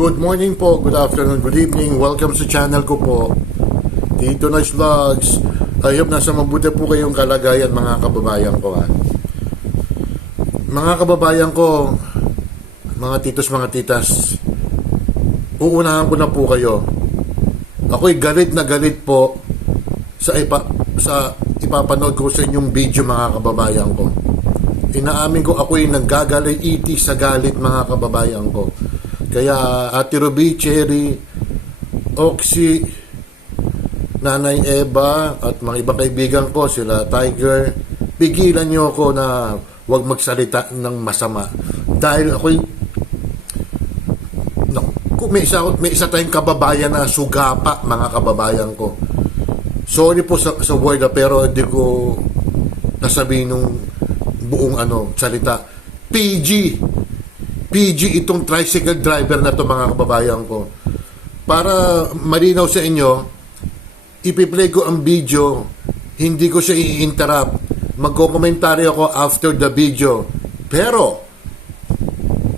Good morning po, good afternoon, good evening. Welcome sa channel ko po, Tito Nice Vlogs. I hope nasa mabuti po kayong kalagayan mga kababayan ko. Mga kababayan ko, mga titos, mga titas, uunahan ko na po kayo. Ako'y galit na galit po sa ipapanood ko sa inyong video mga kababayan ko. Inaamin ko ako'y nanggagalit sa galit mga kababayan ko. Kaya Ate Ruby, Cherry, Oxy, Nanay Eva at mga ibang kaibigan ko, sila Tiger, pigilan nyo ako na huwag magsalita ng masama. Dahil ako'y may isa tayong kababayan na sugapa mga kababayan ko. Sorry po sa word pero hindi ko nasabihin nung buong salita. PG itong tricycle driver na to mga kababayan ko. Para malinaw sa inyo, ipi-play ko ang video, hindi ko siya i-interrupt. Magko-komentary ako after the video. Pero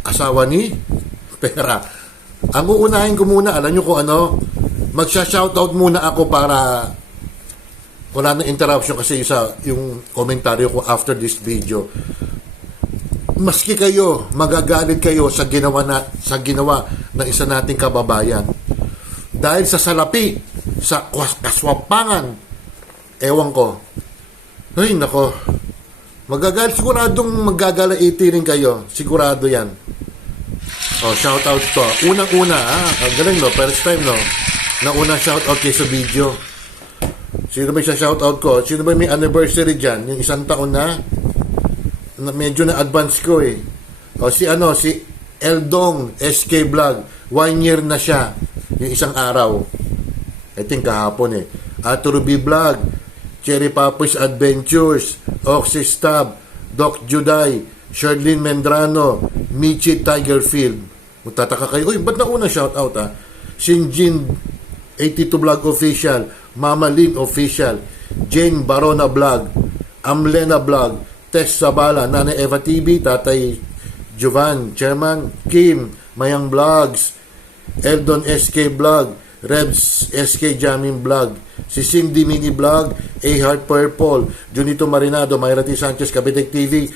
asawa ni pera. Ang uunahin ko muna, alam nyo kung ano, magsha-shoutout muna ako para wala na interruption kasi yung komentaryo ko after this video. Maski kayo, magagalit kayo sa ginawa ng isa nating kababayan. Dahil sa salapi, sa kaswapangan, ewan ko. Ay, nako. Magagalit, siguradong magagalaiti rin kayo. Sigurado yan. Oh, shout out to. Unang-una, ang galing no, first time no. Naunang shout out kayo sa video. Sino ba yung shout out ko? Sino ba may anniversary dyan? Yung isang taon na medyo na advance ko eh. O si Eldong SK Vlog, 1 year na siya. Yung isang araw. I think kahapon eh. Ate Ruby Vlog, Cherry Papoy's Adventures, Oxy Stab, Doc Juday, Sherlyn Mendrano, Michi Tigerfield. Magtataka kayo, uy, ba't nauna shout out Shinjin 82 Vlog Official, Mama Lynn Official, Jane Barona Vlog, Amlena Vlog, Tess Sabala, Nana Eva TV, Tatay Jovan, Chairman, Kim, Mayang Vlogs, Eldon SK Vlog, Rebs SK Jamin Vlog, si Cindy Mini Vlog, A Heart Purple, Junito Marinado, Mayra T. Sanchez, Kapitek TV,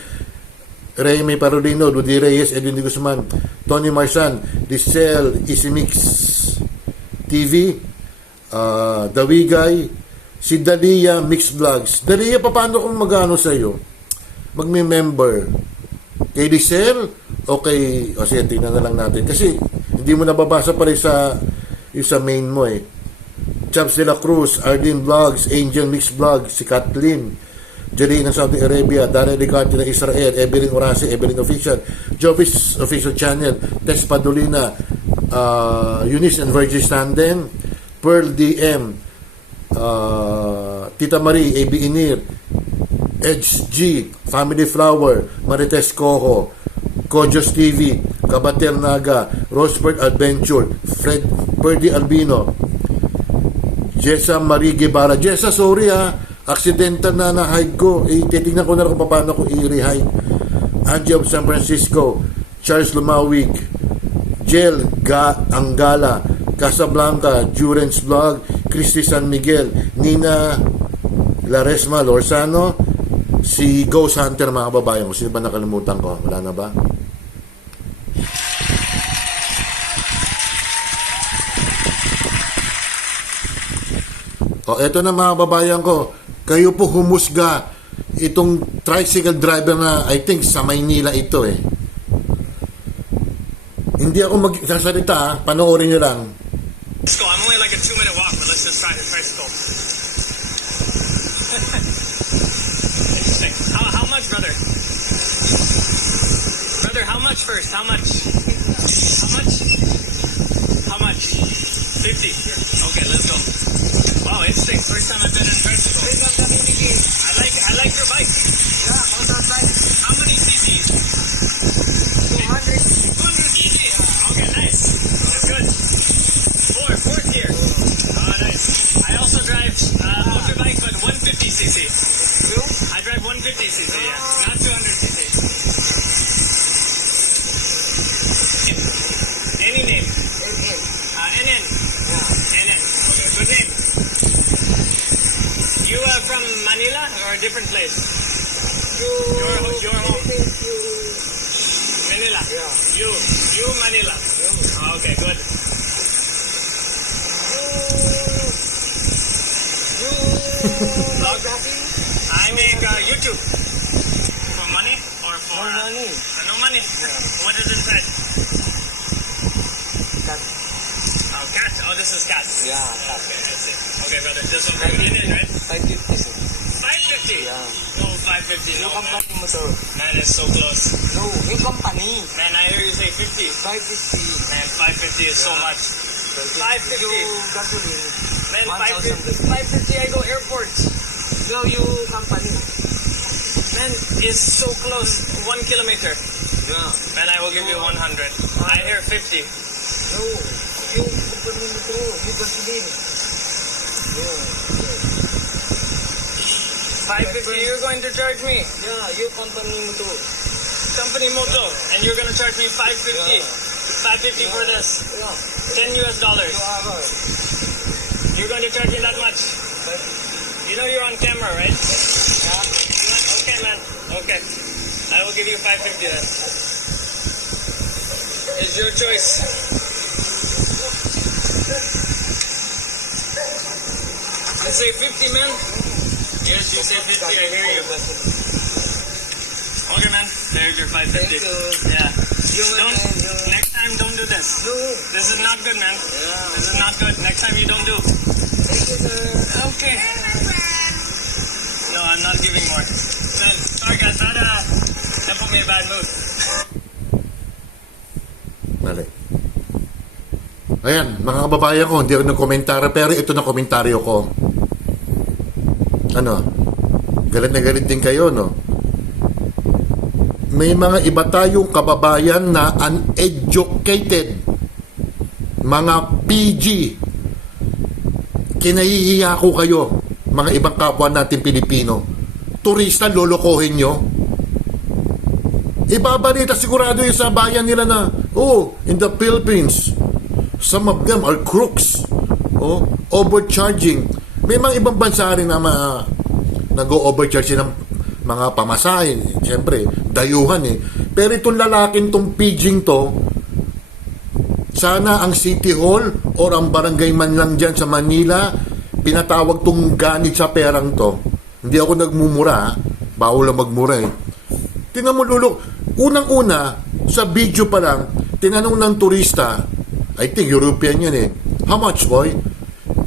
Remy Parolino, Rudy Reyes, Edwin D. Guzman, Tony Marsan, Dicel, Isimix TV, Dawigay, si Dalia Mix Vlogs. Dalia, paano kung magano sa iyo? Magme-member kay Dicel o kay sige, tingnan na lang natin kasi hindi mo nababasa pa rin sa main mo eh. Chaps de la Cruz, Arlene Vlogs, Angel Mix Vlog, si Kathleen Jerry ng Saudi Arabia, Daniel Ricardo ng Israel, Evelyn Orasi, Evelyn Official, Jovis Official Channel, Tess Padolina, Eunice and Virgin Standen, Pearl DM, Tita Marie, AB Inir, Edge G, Family Flower, Marites Coho, Kojos TV, Kabater Naga, Rosebird Adventure, Fred Perdi Albino, Jessa Marie Guevara. Jessa, sorry accidental na na-hide ko. Titignan ko na kung paano ko i-rehide. Angie of San Francisco, Charles Lumawig, Jel Anggala, Casablanca, Jurens Vlog, Christy San Miguel, Nina Laresma Lorsano, si Ghost Hunter mga kababayan ko. Sino ba nakalimutan ko? Wala na ba? O eto na mga kababayan ko. Kayo po humusga itong tricycle driver na I think sa Maynila ito eh. Hindi ako magsasalita panoorin nyo lang. Let's go. I'm only like a 2-minute walk, but let's just try the tricycle. How much, brother? Brother, how much first? How much? How much? How much? 50. Okay, let's go. Wow, interesting. First time I've been in a tricycle. I like your bike. Yeah, how's that bike? How many cc's? 200. 200 cc. Okay, nice. That's good. Fourth here. Oh, nice. I also drive motorbike, but 150cc. You? I drive 150cc, yeah. Not 200cc. Any name. Good name. You are from Manila or a different place? Your home. Manila. Yeah. You Manila. Okay, good. Vlog? I make YouTube. For money or for No money. no money? What is inside? Cat. Oh, cat. Oh, this is cat. Yeah, cat. Okay, I see. Okay, brother. This one from Indian, right? 550 sir. 550. Yeah. No, 550. No, Yung man. company mo sir. Man, it's so close. No, yung company. Man, I hear you say 50. 550. Man, 550 is so Yeah. much. 550. Yung gasoline. Man, 1,000. 550 I go airport. No, yung company. Man, it's so close. 1 kilometer. Yeah. Man, I will give you 100. I hear 50. No, yung company mo to. Yung gasoline. Yeah. 550, you're going to charge me. Yeah, yung company mo to. Company Moto. And you're going to charge me 550. Yeah. 550 for this. Yeah. $10 US. 2 hours. You're going to charge me that much. You know you're on camera, right? Yeah. Okay, man. Okay. I will give you 550 then. It's your choice. You say 50, man? Yes, you say 50. I hear you. Okay, man. There's your 550. Thank you. Yeah. You Don't. Next time, don't do this. No. This is not good, man. Yeah. This is not good. Next time, you don't do. Thank you sir. Okay. No, I'm not giving more. Man, sorry guys, that put me in a bad mood. Mali. Ayan, mga kababayan ko, hindi ako nagkomentaryo, pero ito na komentaryo ko. Ano? Galit na galit din kayo, no? May mga iba tayong kababayan na uneducated. Mga PG. Kinahihiya ko kayo, mga ibang kapwa natin Pilipino. Turista, lolokohin nyo. Ibabalita sigurado yung sa bayan nila na, oh, in the Philippines, some of them are crooks. Oh, overcharging. May mga ibang bansa rin na nag-overcharge ng mga pamasahin. Siyempre, dayuhan eh. Pero itong lalaking tong pidging to, sana ang City Hall or ang barangay man lang dyan sa Manila, pinatawag tong ganit sa perang to. Hindi ako nagmumura, bawal lang magmura eh. Tingnan mo, Lulu, unang-una, sa video pa lang, tinanong ng turista, I think European yan eh, how much boy?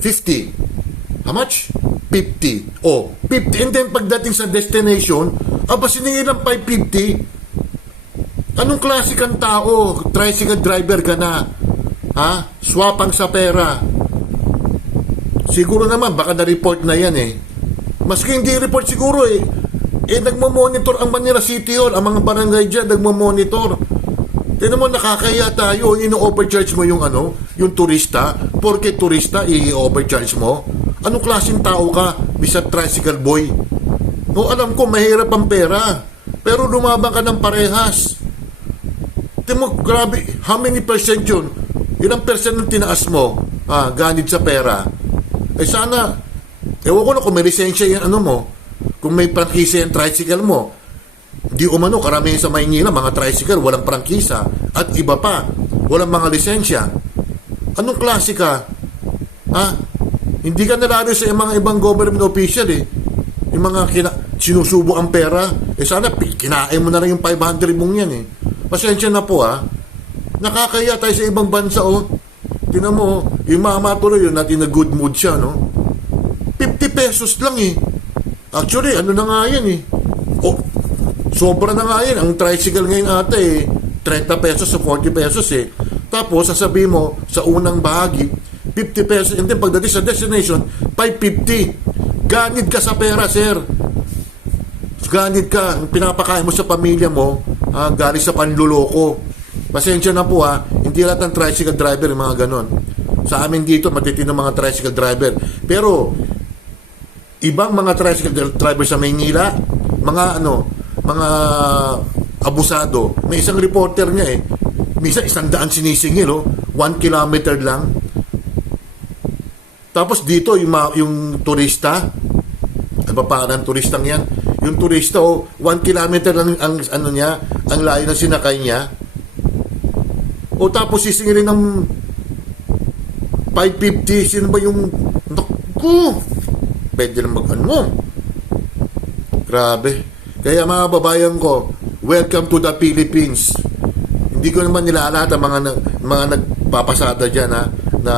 50. How much? 50. Oh, 50. And then pagdating sa destination, aba siningin ng 550. Anong klase kang tao? Tricycle driver ka na. Ha? Swapang sa pera. Siguro naman, baka na-report na yan eh. Maski hindi report siguro eh. Nagmamonitor ang Manila City Hall, ang mga barangay dyan, nagmamonitor. Tignan mo, nakakaya tayo, ino-overcharge mo yung yung turista, porque turista, i-overcharge mo. Anong klaseng tao ka, Mr. Tricycle Boy? No, alam ko, mahirap ang pera, pero lumabang ka ng parehas. Tignan mo, grabe, how many percent yun? Ilang percent ng tinaas mo, ganit sa pera? Sana, ewan ko na kung may lisensya yan, mo, kung may prangkisa yung tricycle mo. Di umano, karamihan sa Maynila, mga tricycle, walang prangkisa. At iba pa, walang mga lisensya. Anong klase ka? Hindi ka nalalo sa mga ibang government official eh. Yung mga sinusubo ang pera. Sana, kinain mo na lang yung 500 mong yan eh. Pasensya na po Nakakaya tayo sa ibang bansa Tinan mo, yung mama tuloy yun, natin na good mood siya, no? 50 pesos lang eh. Actually, ano na nga yan eh. Sobra na nga yan. Ang tricycle ngayon ata 30 pesos sa 40 pesos eh. Tapos, sasabihin mo, sa unang bahagi, 50 pesos. And then, pagdating sa destination, 550. Ganid ka sa pera, sir. Ganid ka. Pinapakain mo sa pamilya mo, galing sa panluloko. Pasensya na po hindi lahat ng tricycle driver yung mga ganon. Sa amin dito, matitino mga tricycle driver. Pero, ibang mga tricycle driver sa Maynila, mga abusado. May isang reporter niya minsan 100 sinisingil 1 kilometer lang. Tapos dito, yung turista, ano ba parang turistang yan? Yung turista, 1 kilometer lang ang ano niya, ang layo na sinakay niya. O tapos sisingilin ng 550, sino ba yung, naku, pwede lang mag-ano mo. Grabe. Kaya mga babayan ko, welcome to the Philippines. Hindi ko naman nilalahat ang mga nagpapasada dyan, ha, na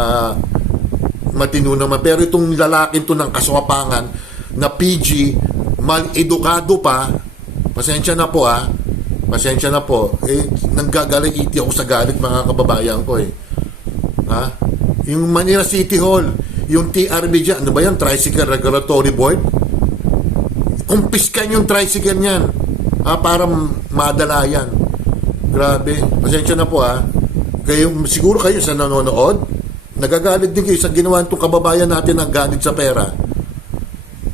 matino naman. Pero itong lalaking to ng kaswapangan na PG, mal-edukado pa, pasensya na po, ha. Pasensya na po. Nanggagalit ako sa galit, mga kababayan ko, eh. Ha? Yung Manila City Hall, yung TRB dyan, ano ba yan? Tricycle Regulatory Board? Kumpiskan yung tricycle niyan, ha, para madala yan. Grabe. Pasensya na po, ha. Siguro kayo sa nanonood, nagagalit din kayo sa ginawa itong kababayan natin ng galit sa pera.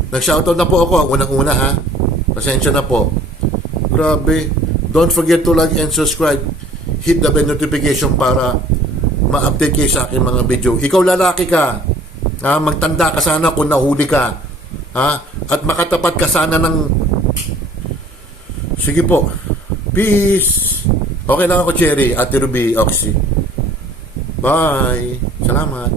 Nag-shoutout na po ako, unang-una, ha. Pasensya na po. Grabe. Don't forget to like and subscribe. Hit the bell notification para ma-update kayo sa aking mga video. Ikaw lalaki ka, ha, magtanda ka sana kung nahuli ka, ha, at makatapat ka sana ng... Sige po. Peace. Okay lang ako, Cherry, Ate Ruby, Oxy. Bye. Salamat.